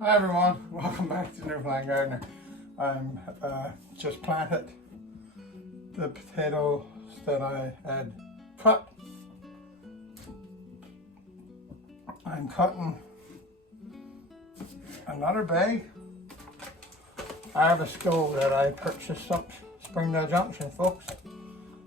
Hi everyone, welcome back to Newfoundland Gardener. I'm just planted the potatoes that I had cut. I'm cutting another bag harvest go that I purchased up Springdale Junction, folks.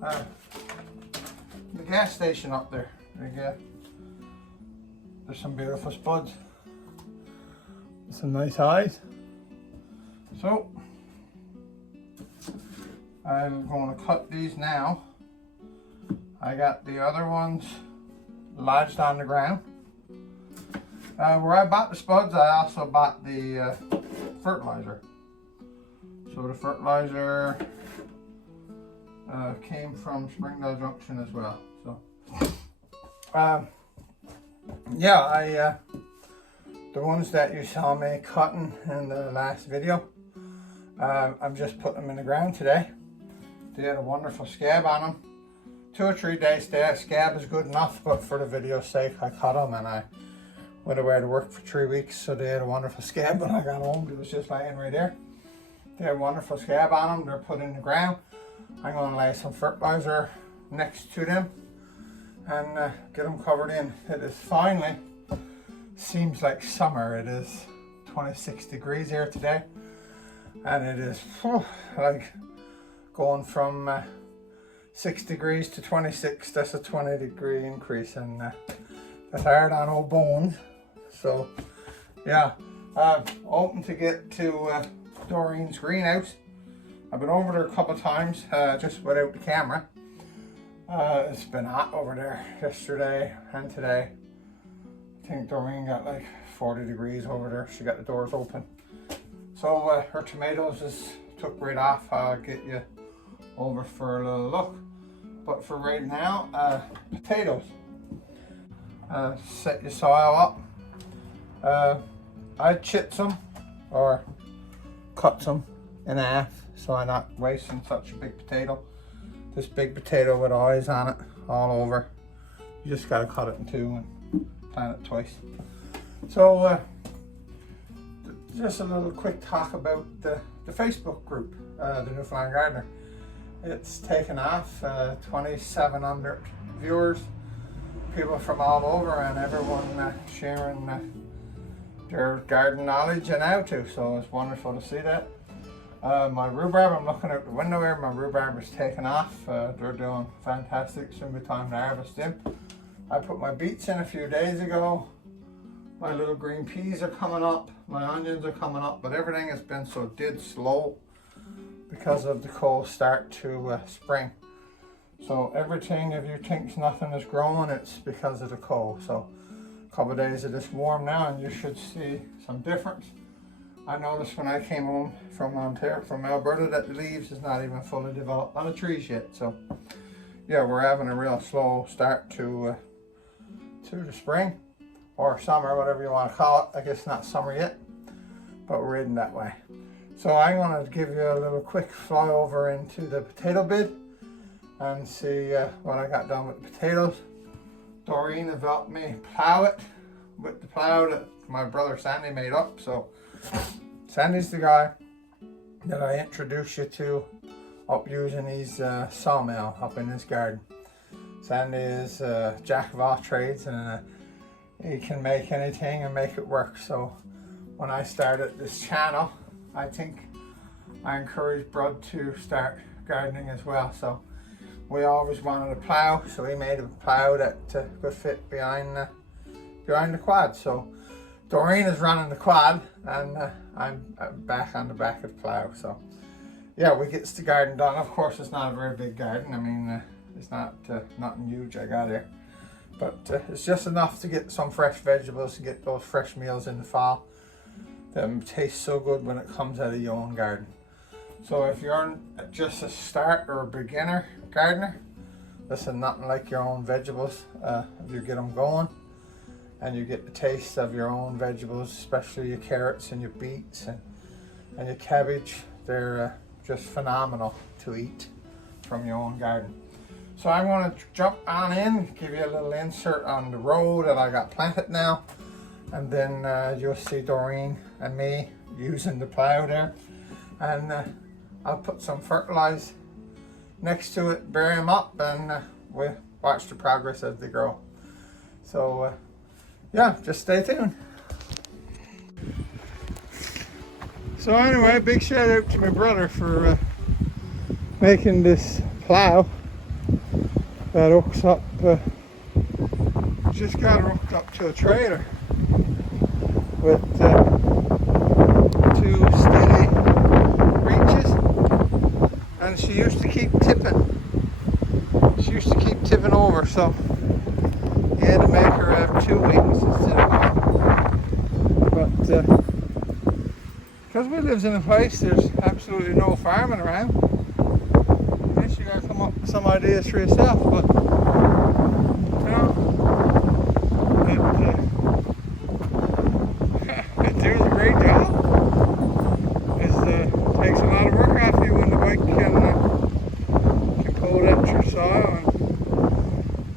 The gas station up there. There's some beautiful spuds. Some nice eyes. So I'm going to cut these now. I got the other ones lodged on the ground. Where I bought the spuds, I also bought the fertilizer. So the fertilizer came from Springdale Junction as well. So yeah, the ones that you saw me cutting in the last video, I'm just putting them in the ground today. They had a wonderful scab on them. 2 or 3 days there, scab is good enough, but for the video's sake I cut them and I went away to work for 3 weeks, so they had a wonderful scab. When I got home, it was just lying right there. They had a wonderful scab on them. They're put in the ground. I'm going to lay some fertilizer next to them and get them covered in. It is finally, seems like summer. It is 26 degrees here today, and it is like going from 6 degrees to 26. That's a 20-degree increase, and that's hard on old bones. So yeah, open to get to Doreen's greenhouse. I've been over there a couple of times, just without the camera. It's been hot over there yesterday and today. I think Doreen got like 40 degrees over there. She got the doors open. So her tomatoes is took right off. I'll get you over for a little look. But for right now, potatoes. Set your soil up. I chip some or cut some in half so I'm not wasting such a big potato. This big potato with eyes on it all over. You just gotta cut it in two and plant it twice. So just a little quick talk about the Facebook group, the Newfoundland Gardener. It's taken off, 2,700 viewers, people from all over, and everyone sharing their garden knowledge and how to, so it's wonderful to see that. My rhubarb, I'm looking out the window here, my rhubarb is taking off. They're doing fantastic, soon be time to harvest them. I put my beets in a few days ago. My little green peas are coming up, my onions are coming up, but everything has been so dead slow because of the cold start to spring. So everything, if you think nothing is growing, it's because of the cold. So a couple of days of this warm now and you should see some difference. I noticed when I came home from Alberta, that the leaves is not even fully developed on the trees yet. So yeah, we're having a real slow start to the spring or summer, whatever you want to call it. I guess not summer yet, but we're heading that way. So I'm going to give you a little quick fly over into the potato bed and see what I got done with the potatoes. Doreen has helped me plow it with the plow that my brother Sandy made up. So Sandy's the guy that I introduced you to up using his sawmill up in his garden. Sandy is a jack of all trades, and he can make anything and make it work. So when I started this channel, I think I encouraged Brad to start gardening as well. So we always wanted a plow, so he made a plow that could fit behind the quad. So Doreen is running the quad and I'm back on the back of the plow. So yeah, we get the garden done. Of course, it's not a very big garden. I mean, it's not nothing huge I got here, but it's just enough to get some fresh vegetables, to get those fresh meals in the fall. Them taste so good when it comes out of your own garden. So if you're just a start or a beginner gardener, listen, nothing like your own vegetables. If you get them going and you get the taste of your own vegetables, especially your carrots and your beets and your cabbage, they're just phenomenal to eat from your own garden. So I'm going to jump on in, give you a little insert on the row that I got planted now. And then you'll see Doreen and me using the plow there. And I'll put some fertilizer next to it, bury them up, and we'll watch the progress as they grow. So yeah, just stay tuned. So anyway, big shout out to my brother for making this plow that hooks up, just got it hooked up to a trailer with 2 steady reaches, and she used to keep tipping. She used to keep tipping over, so you had to make her have 2 wings instead of 1. But because we live in a place there's absolutely no farming around, I guess you gotta come up with some ideas for yourself. But you know, it does a great job. It takes a lot of work off you when the bike can pull it into your soil and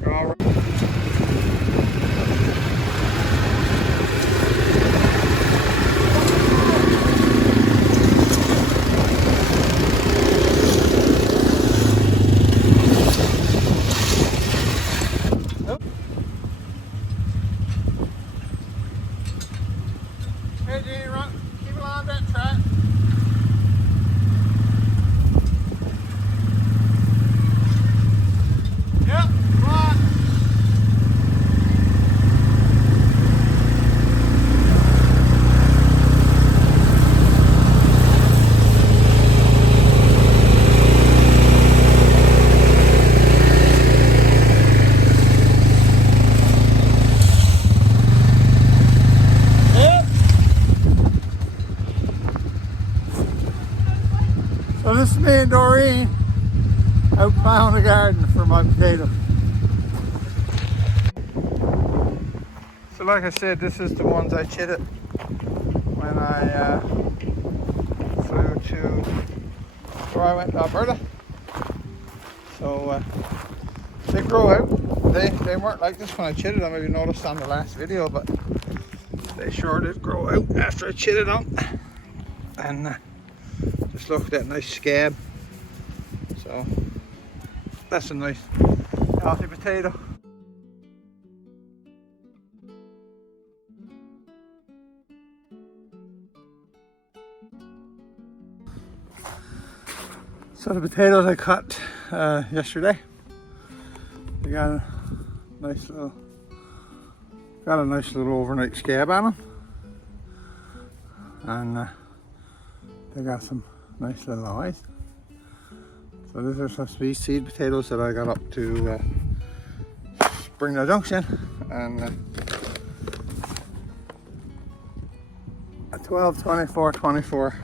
you're all right. Hey, Jenny, run. Keep along that track. Yep, come on. So this is me and Doreen out plowing the garden for my potatoes. So like I said, this is the ones I chitted when I flew to where I went to Alberta. So they grow out. They weren't like this when I chitted them, if you noticed on the last video, but they sure did grow out after I chitted them. And just look at that nice scab. So that's a nice healthy potato. So the potatoes I cut yesterday, they got a nice little overnight scab on them, and they got some nice little eyes. So these are some seed potatoes that I got up to Springdale Junction, and a 12, 24, 24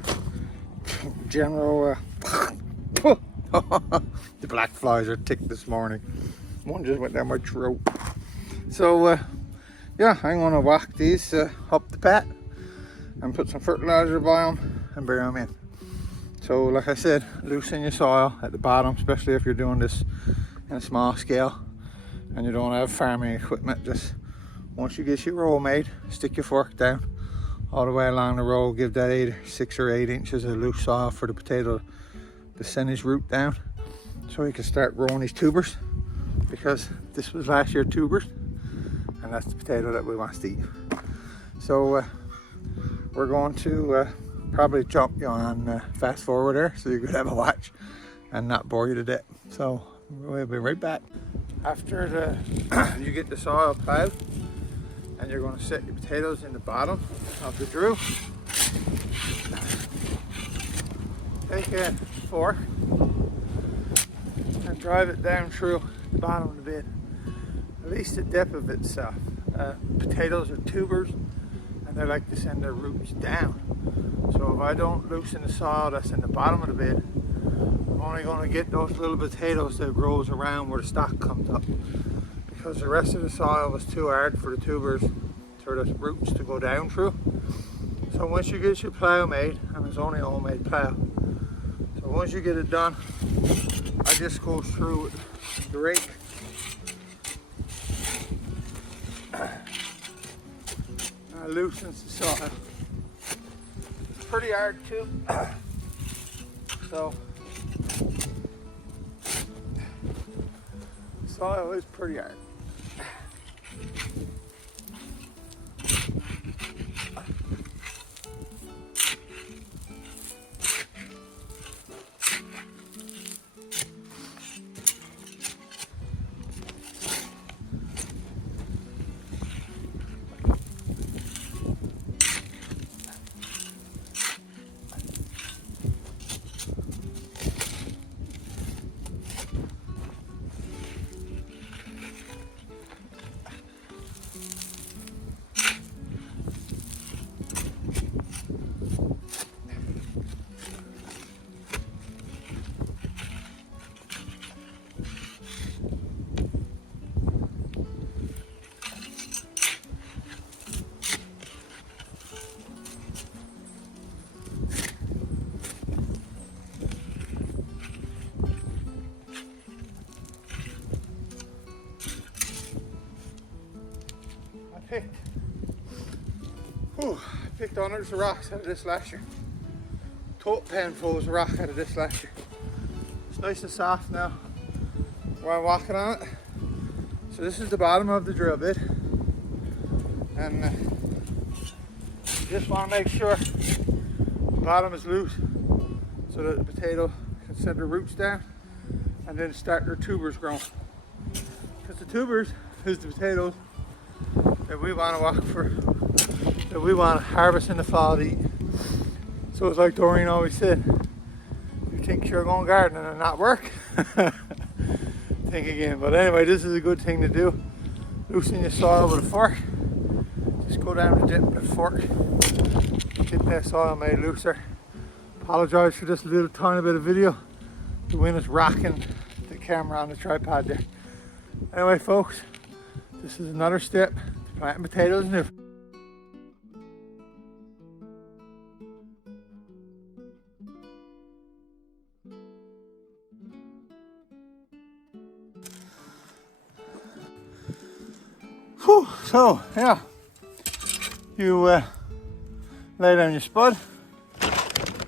general. The black flies are thick this morning. One just went down my throat. So yeah, I'm going to whack these up the pat and put some fertilizer by them and bury them in. So like I said, loosen your soil at the bottom, especially if you're doing this in a small scale and you don't have farming equipment. Just once you get your row made, stick your fork down all the way along the row, give that 6 or 8 inches of loose soil for the potato to send his root down so he can start growing his tubers, because this was last year's tubers and that's the potato that we want to eat. So we're going to probably jump you on fast forward there so you could have a watch and not bore you to death. So we'll be right back. After you get the soil plowed, and you're going to set your potatoes in the bottom of the drill. Take a fork and drive it down through the bottom of the bed, at least the depth of itself. Potatoes are tubers and they like to send their roots down. So if I don't loosen the soil that's in the bottom of the bed, I'm only going to get those little potatoes that grows around where the stalk comes up, because the rest of the soil was too hard for the tubers or the roots to go down through. So once you get your plow made, and it's only a homemade plow, so once you get it done, I just go through with the rake. I and loosens the soil. It's pretty hard too. So soil is pretty hard. I picked hundreds of rocks out of this last year. Tote pen fulls of rock out of this last year. It's nice and soft now while I'm walking on it. So this is the bottom of the drill bit, and you just want to make sure the bottom is loose so that the potato can send the roots down and then start their tubers growing. Because the tubers is the potatoes that we want to walk for, that we want to harvest in the fall to eat. So it's like Doreen always said, you think you're going gardening and not work? Think again. But anyway, this is a good thing to do. Loosen your soil with a fork. Just go down the dip with a fork. Get that soil made looser. Apologise for this little tiny bit of video. The wind is rocking the camera on the tripod there. Anyway folks, this is another step to planting potatoes in Newfoundland. So yeah, you lay down your spud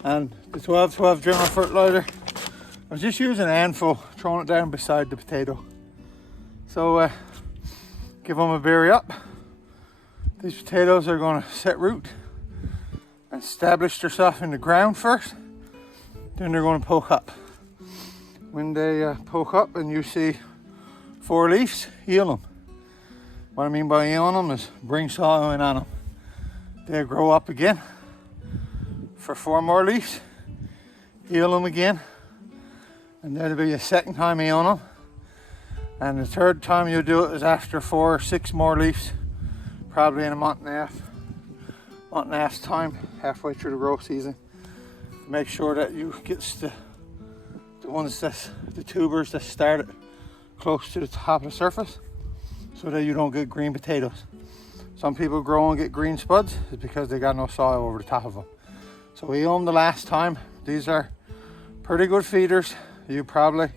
and the 12-12 German fertilizer. I was just using a handful, throwing it down beside the potato. So give them a berry up. These potatoes are going to set root and establish themselves in the ground first. Then they're going to poke up. When they poke up and you see 4 leaves, heel them. What I mean by healing them is bring soil in on them. They'll grow up again for 4 more leaves, heal them again, and that'll be a second time healing them. And the third time you do it is after 4 or 6 more leaves, probably in a month and a half's time, halfway through the growth season. Make sure that you get the ones that's the tubers that started close to the top of the surface, so that you don't get green potatoes. Some people grow and get green spuds is because they got no soil over the top of them. So we own the last time. These are pretty good feeders. You probably,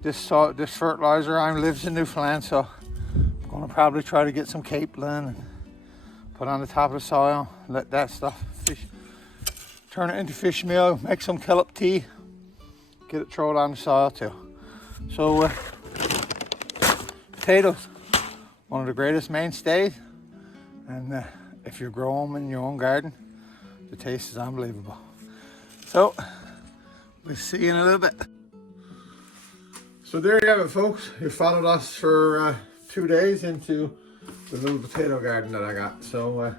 this fertilizer lives in Newfoundland, so I'm gonna probably try to get some capelin and put on the top of the soil, let that stuff turn it into fish meal, make some kelp tea, get it thrown on the soil too. So potatoes, one of the greatest mainstays, and if you grow them in your own garden, the taste is unbelievable. So we'll see you in a little bit. So there you have it folks, you followed us for 2 days into the little potato garden that I got. So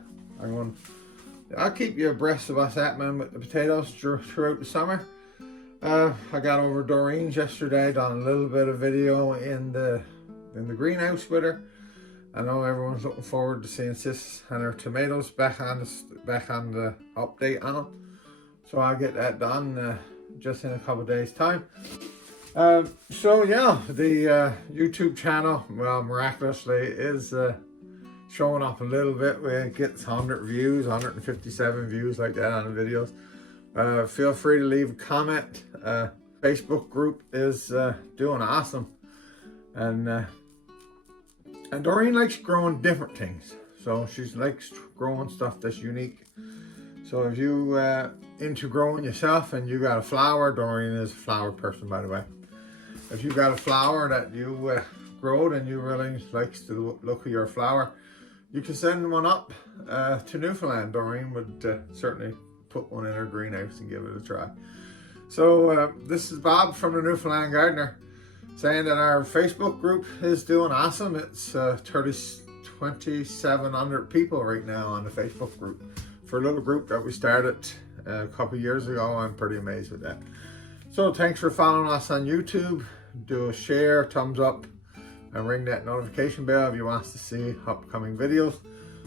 I'll keep you abreast of what's happening with the potatoes throughout the summer. I got over Doreen's yesterday, done a little bit of video in the greenhouse with her. I know everyone's looking forward to seeing Sis and her tomatoes back on the update on them. So I'll get that done just in a couple of days time. So yeah, the YouTube channel, well, miraculously is showing up a little bit. We get 100 views, 157 views like that on the videos. Feel free to leave a comment. Facebook group is doing awesome, and Doreen likes growing different things. So she likes growing stuff that's unique. So if you into growing yourself and you got a flower, Doreen is a flower person, by the way. If you got a flower that you growed and you really likes the look of your flower, you can send one up to Newfoundland. Doreen would certainly put one in her greenhouse and give it a try. So this is Bob from the Newfoundland Gardener saying that our Facebook group is doing awesome. It's 2,700 people right now on the Facebook group. For a little group that we started a couple years ago, I'm pretty amazed with that. So thanks for following us on YouTube. Do a share, thumbs up, and ring that notification bell if you want to see upcoming videos.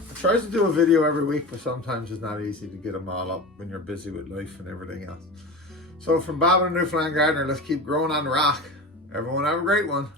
I try to do a video every week, but sometimes it's not easy to get them all up when you're busy with life and everything else. So from Bob and the Newfoundland Gardener, let's keep growing on the rock. Everyone have a great one.